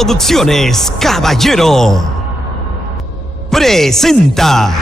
Producciones Caballero presenta.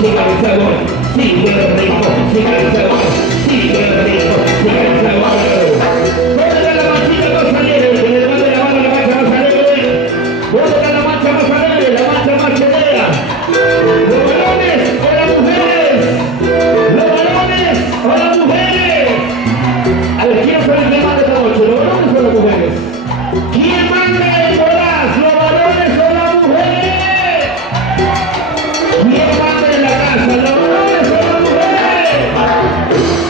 sigue el sabor, sigue el ritmo, sigue el sabor, sigue el ritmo, sigue el sabor. ¿Dónde está la manchita más alegre? Que le mande la mano a la mancha más alegre. ¿Dónde está la mancha más alegre? La mancha más chelera. ¿Los varones o las mujeres? ¿Los varones o las mujeres? A ver, ¿quién fue el que manda esta noche? ¿Los varones o las mujeres? ¿Quién manda el coraz? ¿Los varones o las mujeres? ¿Quién manda en la casa? ¿Los varones o las mujeres?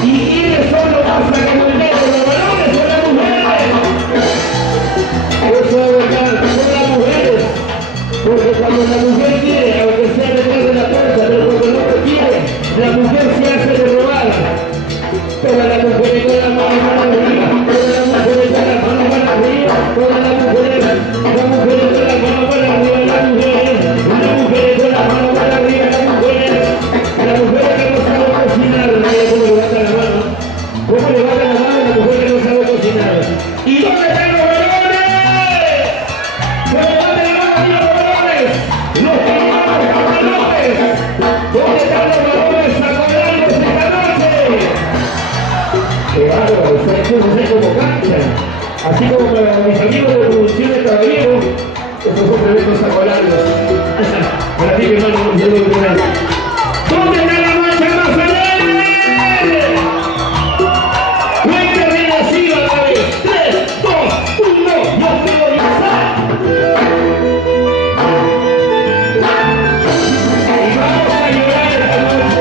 ¿Y quiénes son los más sacamonteros? ¿Los varones o las mujeres? Eso es verdad, son las mujeres. Porque cuando la mujer quiere, aunque sea detrás de la puerta, pero cuando el hombre quiere, la mujer se hace de robar. Todas las mujeres con las manos para arriba, todas las mujeres con las manos para arriba, todas las mujeres con las manos para arriba, las mujeres con las manos para arriba, las mujeres que no saben cocinar, ¿cómo levantan la mano? ¿Cómo levantan la mano la mujer que no sabe cocinar? ¿Y dónde están los varones? ¡Que levanten la mano aquí los varones! ¡Los que llaman los pantalones! ¿Dónde están los varones acordándose esta noche? ¡Qué bárbaro! Ustedes no sé cómo cantan. Así como para mis amigos de producción de Caballero, estos son tremendos acordados. Para ti, mi hermano, yo lo voy a dar. ¿Dónde está la mancha más alegre? Cuenta regresiva a la vez. 3, 2, 1, yo te voy a pasar. Y vamos a llorar esta noche.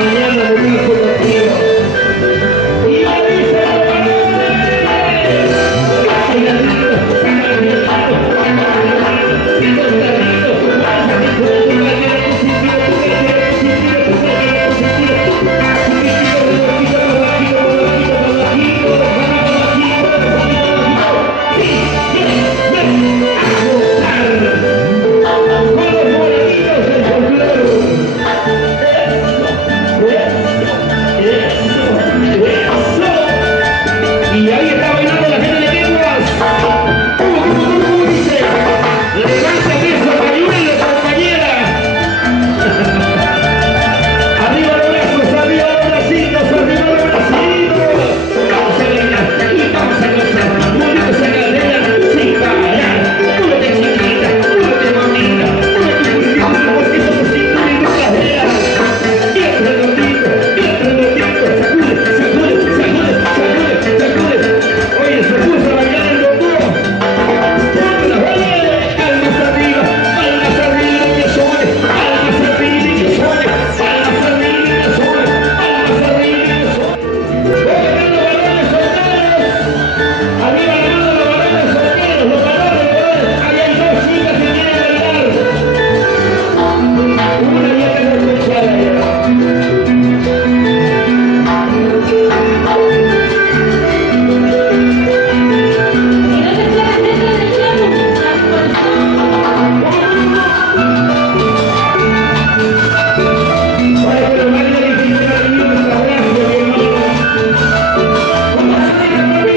mañana me caso contigo. Y la dice y ahí está bailando la gente de lenguas. Dice, levanta eso, pañuelo, compañera. Arriba los brazos, arriba los bracitos, arriba los bracitos. Vamos a bailar y vamos a gozar. Bonito esa cadera sin parar. Múlete chiquita, múlete bonita, múlete curiosa, porque somos cintura y no cadera. Bien redondito, sacude, sacude, sacude, sacude, sacude. Oye, se puso a bailar el bondó. Palmas arriba, que suene, palmas arriba, que suene, palmas arriba, que suene, palmas arriba, que suene. Arriba la mano los varones solteros, los varones, ahí hay dos chicas que quieren bailar. Una ya que no escuchara ya. Para que lo bailen y que se den un abrazo, mi hermano. Como se dice,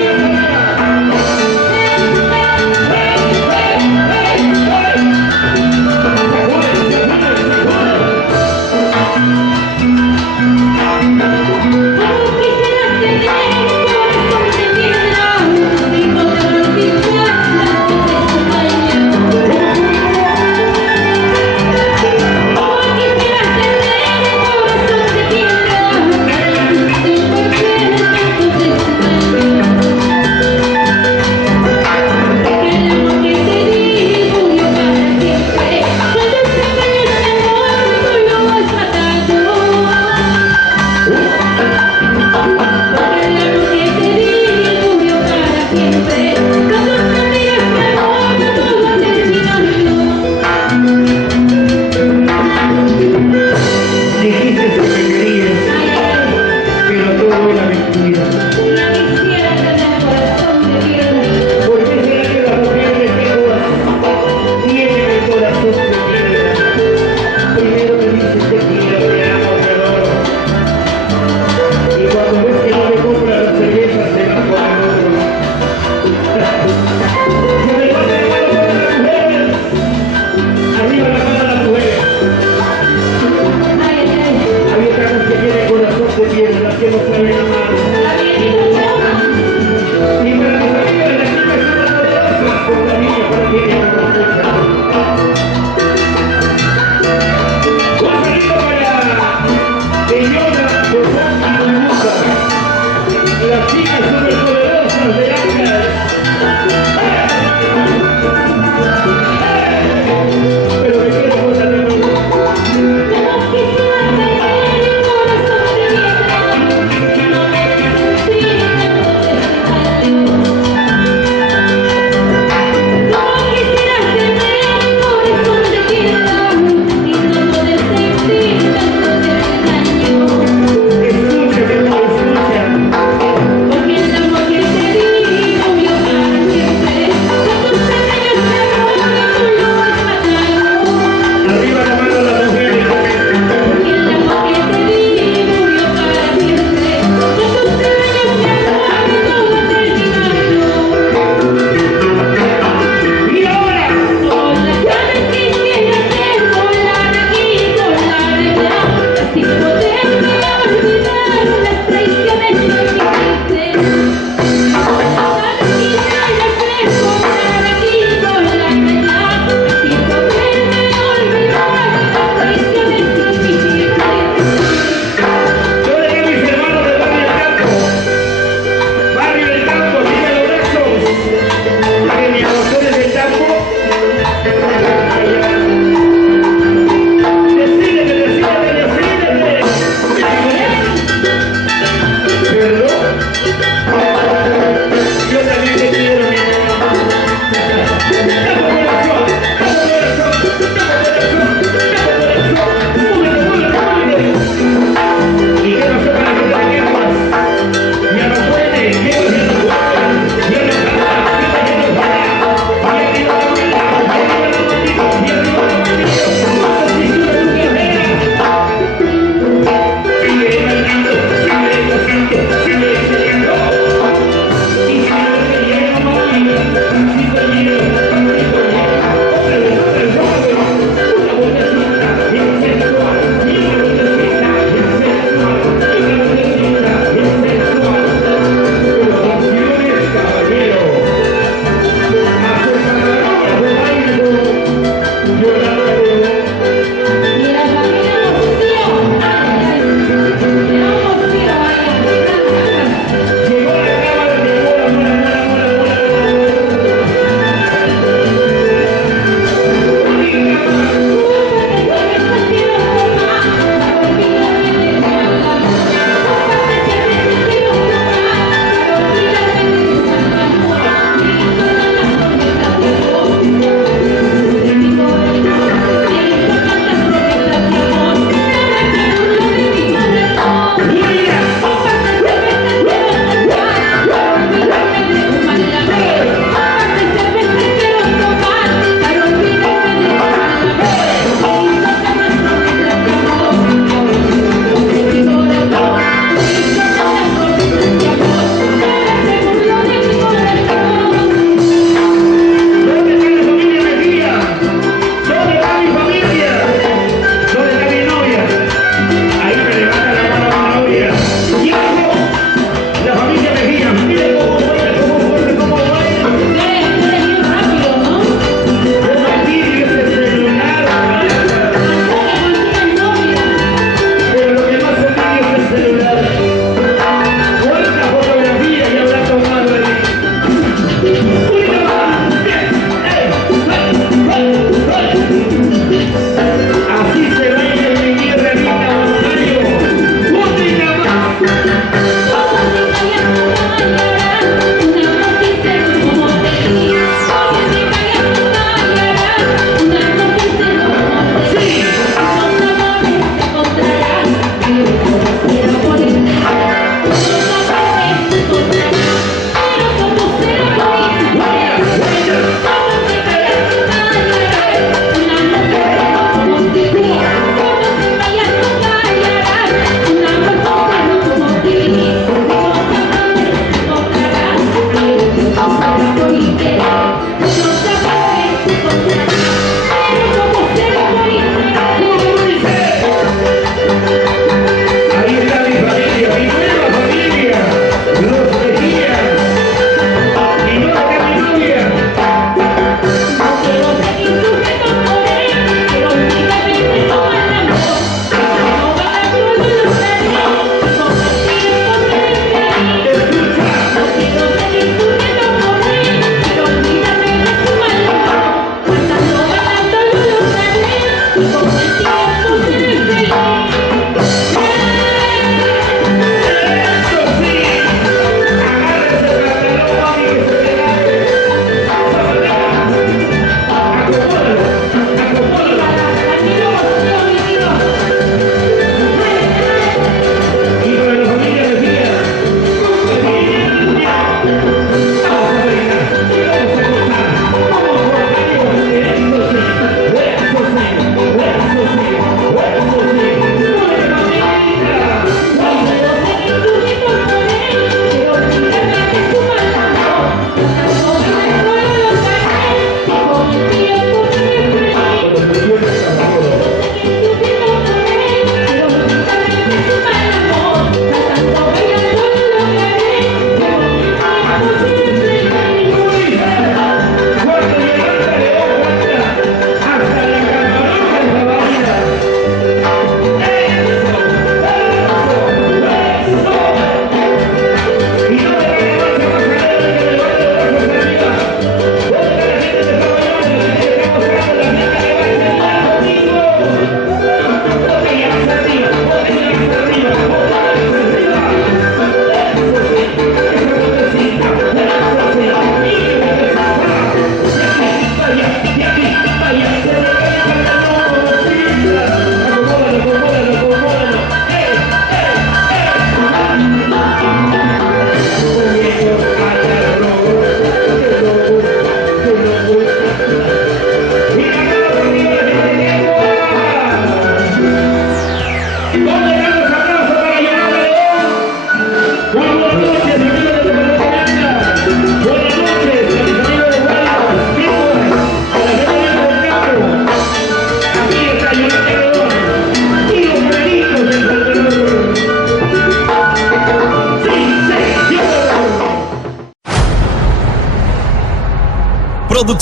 dijiste que me querías, pero todo era mentira. ¿Por qué será que las mujeres de lenguas tienen el corazón de piedra? Primero me dices te quiero, te amo, te adoro. Y cuando ves que no me compras las cervezas, te vas con el otro. Se me pone la mano con las mujeres. Arriba la mano a las mujeres. Hay otras que tienen corazón de piedra, las que no saben amar. Y para mis amigas de las chicas son las poderosas, por la niña para que ella no escucha. Un saludo para señora José y Burbuja. Las chicas superpoderosas de Ángel. Pero me quiero contar de nuevo. Quisiera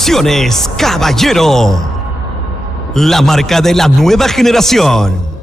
Refacciones Caballero. La marca de la nueva generación.